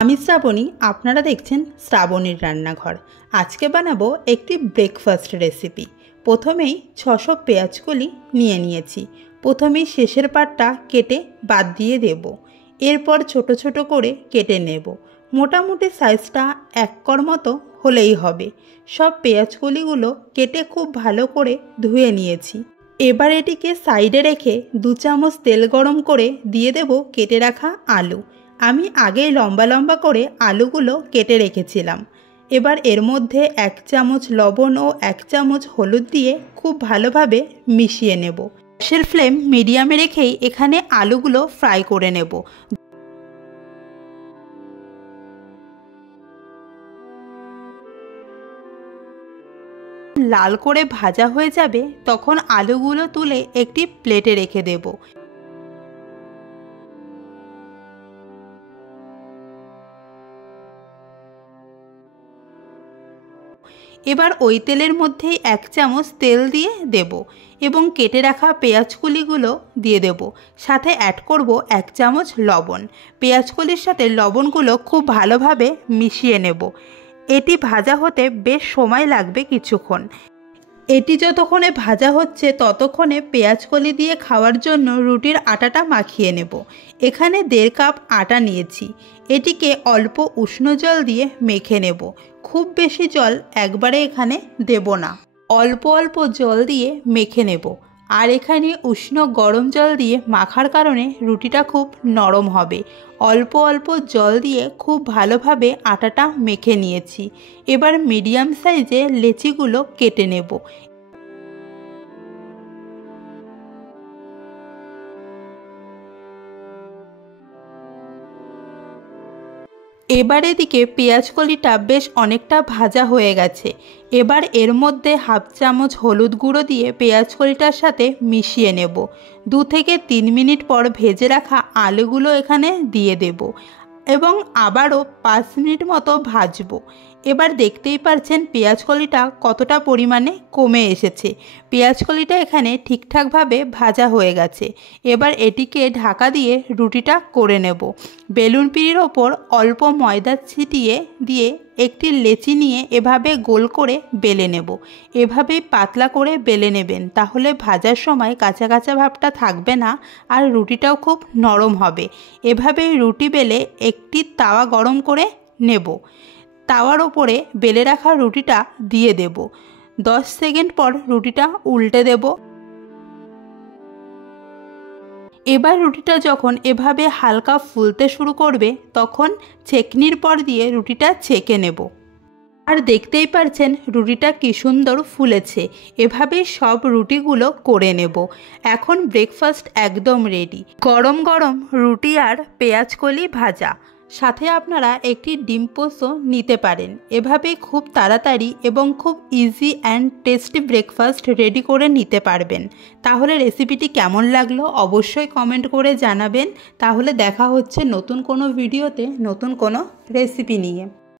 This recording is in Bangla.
আমি শ্রাবণী, আপনারা দেখছেন শ্রাবণীর রান্নাঘর। আজকে বানাবো একটি ব্রেকফাস্ট রেসিপি। প্রথমেই 600 পেঁয়াজ কলি নিয়ে নিয়েছি। প্রথমেই শেষের পাটটা কেটে বাদ দিয়ে দেব। এরপর ছোট ছোট করে কেটে নেব। মোটামুটি সাইজটা 1 কর মতো হলেই হবে। সব পেঁয়াজ কলিগুলো কেটে খুব ভালো করে ধুয়ে নিয়েছি। এবার এটিকে সাইডে রেখে 2 চামচ তেল গরম করে দিয়ে দেব কেটে রাখা আলু। আমি আগেই লম্বা লম্বা করে আলুগুলো কেটে রেখেছিলাম। এবার এর মধ্যে 1 চামচ লবণ ও 1 চামচ হলুদ দিয়ে খুব ভালোভাবে মিশিয়ে নেব। গ্যাসের ফ্লেম মিডিয়ামে রেখেই এখানে আলুগুলো ফ্রাই করে নেব। লাল করে ভাজা হয়ে যাবে তখন আলুগুলো তুলে একটি প্লেটে রেখে দেব। এবার ওই তেলের মধ্যেই 1 চামচ তেল দিয়ে দেব এবং কেটে রাখা পেঁয়াজকলিগুলো দিয়ে দেব। সাথে অ্যাড করব 1 চামচ লবণ। পেঁয়াজকলির সাথে লবণগুলো খুব ভালোভাবে মিশিয়ে নেব। এটি ভাজা হতে বেশ সময় লাগবে কিছুক্ষণ। এটি যতক্ষণে ভাজা হচ্ছে ততক্ষণে পেঁয়াজকলি দিয়ে খাওয়ার জন্য রুটির আটাটা মাখিয়ে নেব। এখানে 1.5 কাপ আটা নিয়েছি। এটিকে অল্প উষ্ণ জল দিয়ে মেখে নেব। খুব বেশি জল একবারে এখানে দেব না, অল্প অল্প জল দিয়ে মেখে নেব। আর এখানে উষ্ণ গরম জল দিয়ে মাখার কারণে রুটিটা খুব নরম হবে। অল্প অল্প জল দিয়ে খুব ভালোভাবে আটাটা মেখে নিয়েছি। এবার মিডিয়াম সাইজে লেচিগুলো কেটে নেব। এবার এদিকে পেঁয়াজকলিটা বেশ অনেকটা ভাজা হয়ে গেছে। এবার এর মধ্যে 1/2 চামচ হলুদ গুঁড়ো দিয়ে পেঁয়াজকলিটার সাথে মিশিয়ে নেব। 2 থেকে 3 মিনিট পর ভেজে রাখা আলুগুলো এখানে দিয়ে দেব এবং আবারও 5 মিনিট মতো ভাজবো। এবার দেখতেই পাচ্ছেন পেঁয়াজকলিটা কতটা পরিমাণে কমে এসেছে। পেঁয়াজকলিটা এখানে ঠিকঠাকভাবে ভাজা হয়ে গেছে। এবার এটিকে ঢাকা দিয়ে রুটিটা করে নেব। বেলুন পিঁড়ির ওপর অল্প ময়দা ছিটিয়ে দিয়ে একটি লেচি নিয়ে এভাবে গোল করে বেলে নেব। এভাবেই পাতলা করে বেলে নেবেন, তাহলে ভাজার সময় কাঁচা কাঁচা ভাবটা থাকবে না আর রুটিটাও খুব নরম হবে। এভাবেই রুটি বেলে একটি তাওয়া গরম করে নেব। তাওয়ার ওপরে বেলে রাখা রুটিটা দিয়ে দেব। 10 সেকেন্ড পর রুটিটা উল্টে দেব। এবার রুটিটা যখন এভাবে হালকা ফুলতে শুরু করবে তখন ছেঁকনির পর দিয়ে রুটিটা ছেঁকে নেব। আর দেখতেই পাচ্ছেন রুটিটা কি সুন্দর ফুলেছে। এভাবেই সব রুটিগুলো করে নেব। এখন ব্রেকফাস্ট একদম রেডি। গরম গরম রুটি আর পেঁয়াজকলি ভাজা, সাথে আপনারা একটি ডিম পোস্তও নিতে পারেন। এভাবেই খুব তাড়াতাড়ি এবং খুব easy and tasty breakfast ready করে নিতে পারবেন। তাহলে রেসিপিটি কেমন লাগলো অবশ্যই কমেন্ট করে জানাবেন। তাহলে দেখা হচ্ছে নতুন কোনো ভিডিওতে নতুন কোনো রেসিপি নিয়ে।